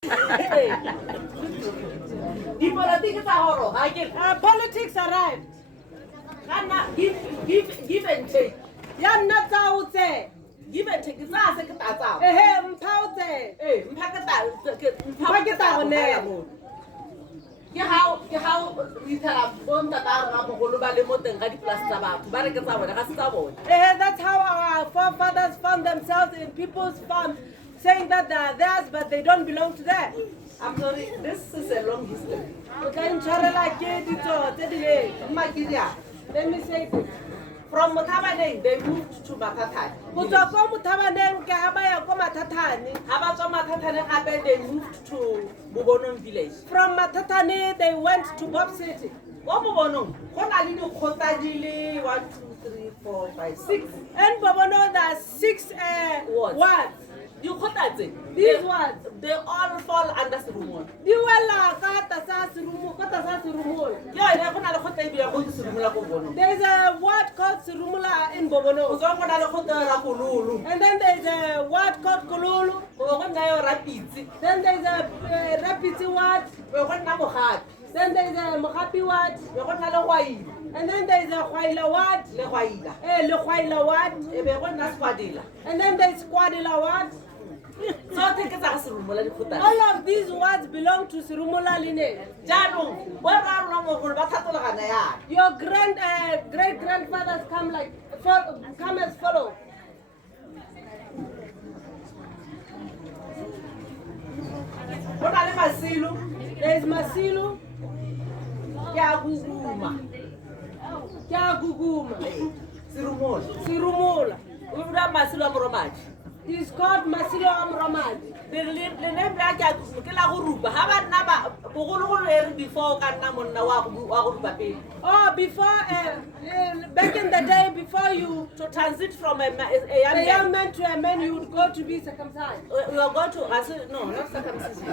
Politics arrived. Give and take. Give and take. Ke how we tell them that That's how our forefathers found themselves in people's farms, saying that they are theirs, but they don't belong to them. I'm sorry, this is a long history. Let me say this. From Mutabaneng, they moved to Matatai. They moved to Bubonon village. From Matatane, they went to Bob City. What Bubonon? What are you 1, 2, 3, 4, 5, 6. And Bobono, there are 6 words. You got that thing? These words. They all fall under Serumola. There's a word called Serumola in Bobono. And then there's a word called Kolulu. Then there's a Rapiti word. Then there's a Mohapi word. And then there's a Huayla word. Le word. And then there's Squadilla word. All of these words belong to Serumola lineage. Your great grandfathers come as follow. There is Masilu. Serumola. It's called Masilo Amramad. The name before back in the day, before you to transit from a young man to a man, you would go to be circumcised. You are going to no, not circumcision.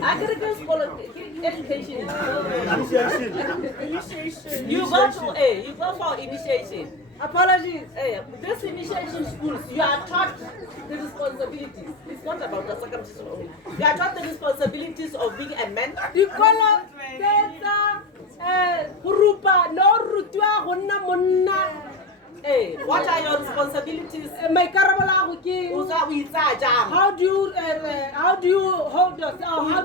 Agricultural education. Initiation. You go for initiation. Apologies. This initiation schools, you are taught the responsibilities. It's not about the circumcision only. You are taught the responsibilities of being a man. What are your responsibilities? How do you hold yourself? How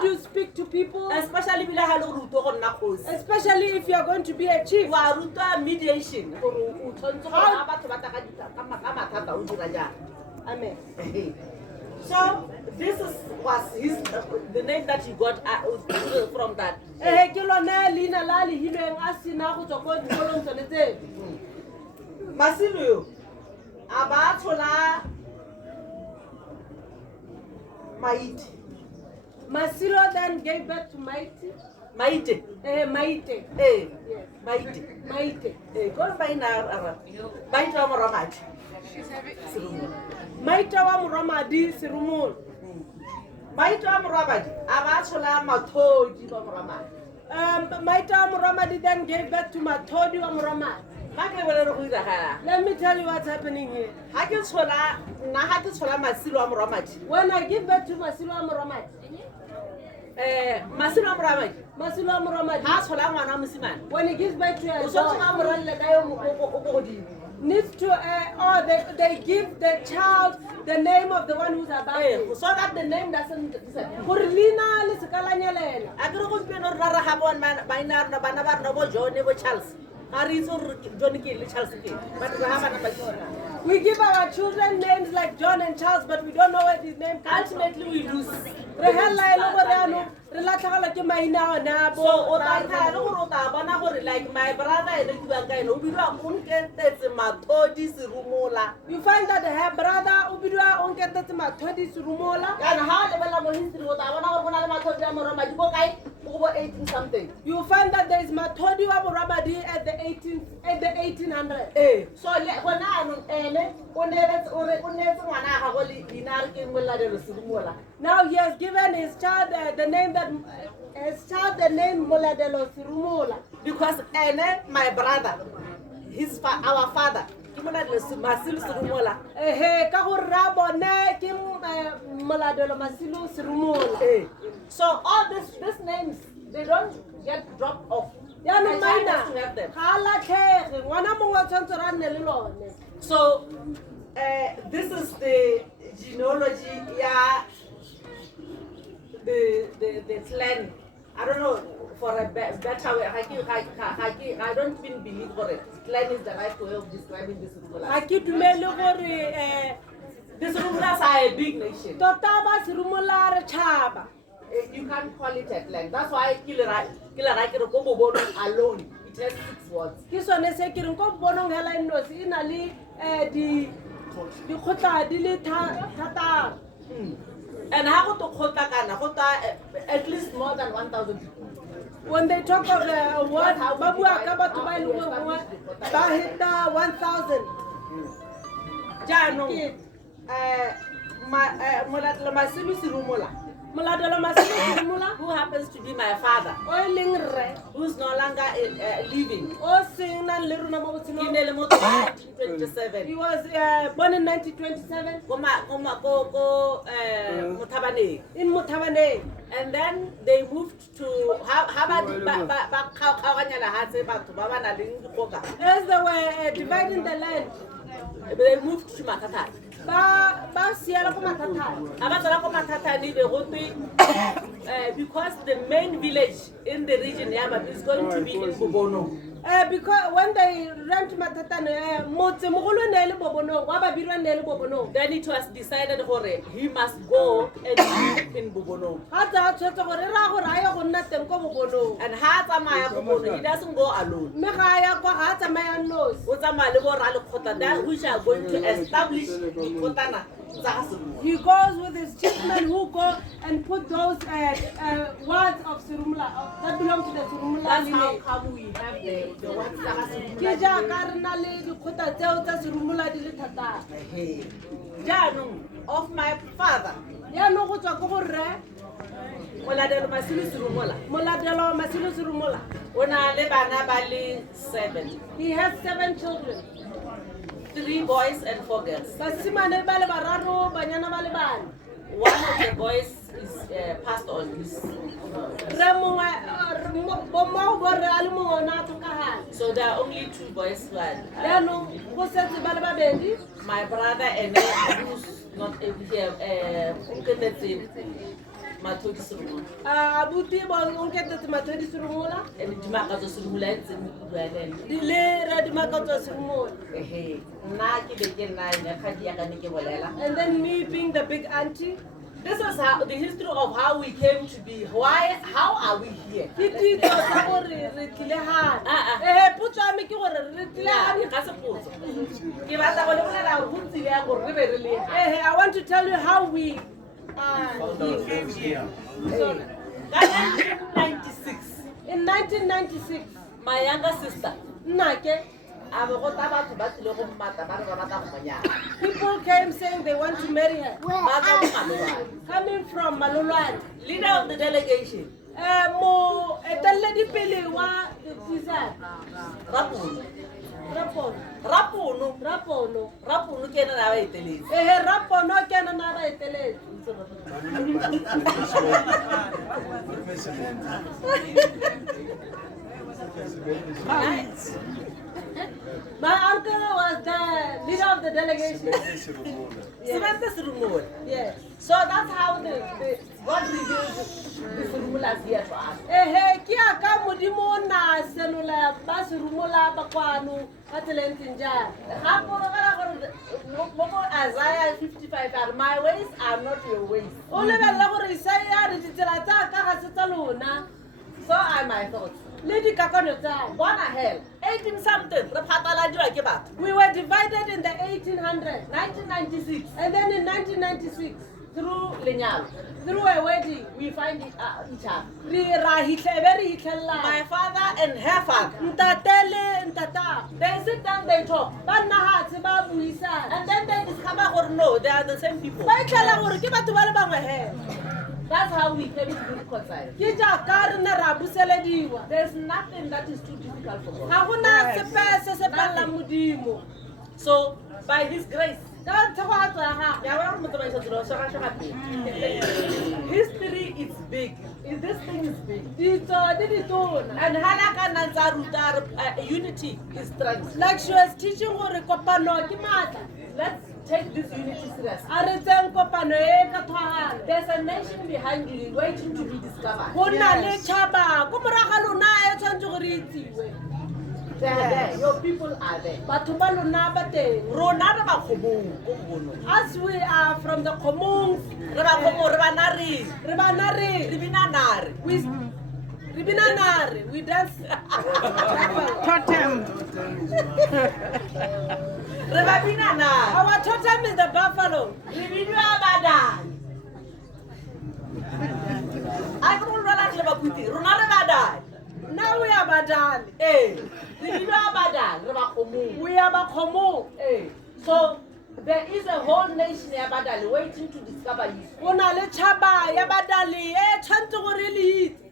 do you speak to people? Especially if you are going to be a chief. Mediation. Amen. So this was the name that he got from that. Masilu, Abatola Maite. Masilo then gave birth to Maite. Maite. Maite. Yes. Maite. Go by now. Maite Amaramat. Maite Amramadi Serumola. Maite Amramadi. Abatola Matodi Amramat. Maite Amramadi then gave birth to Matodi Amramat. Let me tell you what's happening here. When I give birth to Masilo Amramat, Masilo Amramat, when he gives birth to a boy, needs to, they give the child the name of the one who's about it. So that the name doesn't we give our children names like John and Charles, but we don't know what his name comes. Ultimately, we lose. So, like my brother, you find that her brother Serumola. And how over 18 something. You find that there is Matodi Ramadi at the 1800s. So when now he has given his child the name Moladelo Serumola. Because my brother, our father, Moladelo Masilu Serumola. So all these names, they don't get dropped off. Ya no I try maina. not to have them. Hala khere. Ngwana mongwe o tshwantse re a nne le lone. So this is the genealogy, yeah, the clan. I don't know, for a better way. I don't even believe for it. Clan is the right way of describing this Serumola. Ha ke dumele gore The Serumolas are a big nation. tota ba Serumola re tshaba. You can't call it a clan. That's why Kilarakiro alone, it has 6 words. Ke sone se ke reng ko bonong hela inosi ina le di khotla di le thata. And how to kota at least more than 1,000 people. When they talk of what ba bua ka batho ba ile go ba hita 1,000. Jaanong Masilu Serumola, Moladelo Masilu Serumola who happens to be my father, o leng rre who's no longer living. o seng na le rona mo He botshelong. nearly moved to 1927. He was born in 1927 Mothabaneng. in Mothabane. And then they moved to As they were dividing the land, they moved to Matatani. ba siela ko Mathatane. Because the main village in the region is going to be in Bobono. Because when they ran to Mathatane, motse mogolo ne le Bobono, wa ba birwa ne le Bobono. Then it was decided he must go and live in Bobono. Ha tsa tshwetsa gore ra go raya go nna teng ko Bobono. And ha tsamaya Bobono, he doesn't go alone. Me ga ya kwa ha tsamaya nosi. O tsamaya le bo Ralekgotla, that which are going to establish Kotana. He goes with his chiefmen who go and put those words of Serumola that belong to the Serumola That's how lineage. come we have the words Ke jaaka re na le dikgotla tseo tsa Serumola di le thataro. Jaanong, of my father, Yaanong go tswa ko go rre Moladelo Masilu Serumola, Moladelo Masilu Serumola. o na le bana ba le 7. He has 7 children. 3 boys and 4 girls. Basimane ba le bararo, banyana ba le bane. One of the boys is passed on. Re mongwe bo mo bo re a le mongwe na tlhokagala. So there are only 2 boys who are Yaanong go setse ba le babedi. my brother and then who's not able here. Mathodi Serumola. Abuti bo nketse Mathodi Serumola. And Dimakatso Serumola e ntseng e bua le ena. Di le ra Dimakatso Serumola. Nna ke be ke nna ene kgadi ya ka ne ke bolela. And then me being the big auntie. This is how the history of how we came to be. How are we here? Ke ditso tsa gore re tlile hane. Potso ya me ke gore re tlile hane. Ka sepotso. Ke batla go le bolela gore go tsile ya gore re be re le hane. I want to tell you how we came here. Ka 1996, in 1996, my younger sister, Nnake, a be go tla batho ba tlile go mmata ba re ba batla go mo nyala. people came saying they want to marry her, Ba tswa ko Malolwane. coming from Malolwane. Leader of the delegation, Mo etelledipele wa Tisa, Rapono. Rapono. Rapono ke ena na ba eteletse. Rapono ke ena na ba eteletse. My uncle was the leader of the delegation. Sebente Serumola. Yes. So that's how the God revealed the Serumolas here to us. Ke aka modimo na senola ba Serumola ba kwano ka tselentseng jang. Isaiah 55, my ways are not your ways. O lebella gore Isaiah re ditsela tsa ka ga se tsa lona. So are my thoughts. Le dikakanyo tsa. Bona hell, 18 something, re phataladiwa ke batho. We were divided in the 1800s, 1996, and then in 1996, through lenyalo, through a wedding, we find each other. My My father and her father, they sit down, they talk, and then they discover, or no, they are the same people. That's how we came to be reconciled. There's nothing that is too difficult for God. So, by His grace, History is big. This thing is big. And halaka Nanzaruta unity is strength. Like she was teaching her kopano ke matla. Let's take this unity serious. A re tseng kopano e ka tshwaragana. There's a nation behind you waiting to be discovered. Go na le tšhaba ko morago ga lona e tshwanetse gore e itsiwe. They are there. Your people are there. Batho ba lona ba teng. Rona re ba khomong. As we are from the Komungs, Re ba khomong, re ba nari. re ba nare, Re bina nari. we bina nare, we dance. Totem. Re ba bina nari. Our totem is the buffalo. Re binwa badai. Ai go rala le ba kuti. Rona re badai. Now we are badali. Eh. Re binwa badai. Re ba khomong. We are Bakomo. Eh. So there is a whole nation ya badali waiting to discover you. Go na le tšhaba ya badali e tshwanetse gore le itse.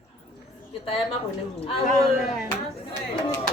Ke tayama bone mo. I will-